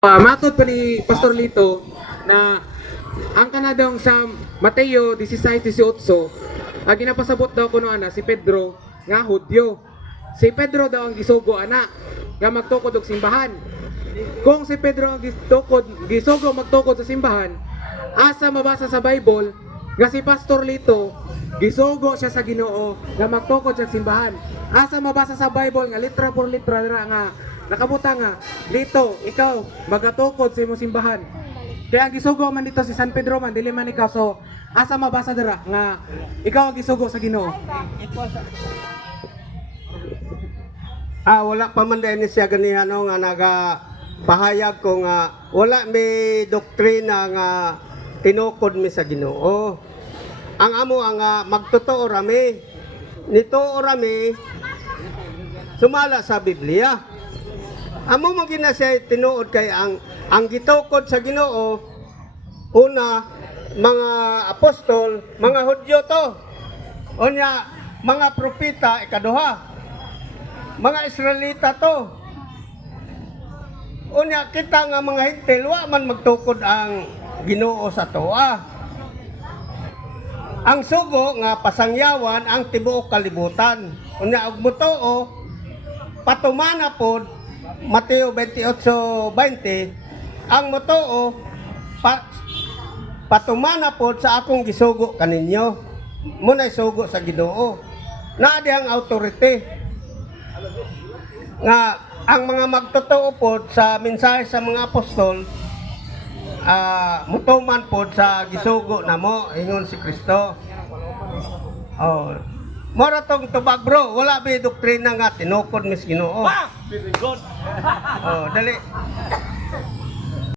Matod pa ni Pastor Lito na ang kanadong sa Mateo 16:18 ginapasabot daw kuno ana si Pedro nga Hudyo. Si Pedro daw ang gisugo ana nga magtukod og simbahan. Kung si Pedro ang gisugo magtukod sa simbahan, asa mabasa sa Bible nga si Pastor Lito gisugo siya sa Ginoo nga magtukod sa simbahan. Asa mabasa sa Bible nga litra por litra dira nga nakabuta nga, Lito, ikaw, magatukod sa imong simbahan. Kaya ang gisugo man dito si San Pedro man, dili man ikaw. So, asa mabasa dira nga, ikaw ang gisugo sa Ginoo. Wala pa man din siya ganihan nga nagapahayag ko nga wala may doktrina nga tinukod mi sa Ginoo. Ang amo ang magtotoo rami. Nito rami sumala sa Biblia. Amo mo gina siya tinuod kay ang gitukod sa Ginoo una mga apostol, mga Hudyo to. Unya mga propeta ikaduha. Mga Israelita to. Unya kita nga mga Hintil wa man magtukod ang Ginoo sa toa. Ang sugo nga pasangyawan ang tibuok kalibutan. Unya og motoo patumana pod Mateo 28:20 ang motoo patumana pod sa akong gisugo kaninyo. Muna isugo sa Ginoo. Naa dihang authority nga ang mga magtotoo pod sa mensahe sa mga apostol mutuman pod sa gisugo namo ingon si Kristo. Mora tong tubag bro, wala ba doktrina nga tinukod mis Ginoo. Very good. Dali.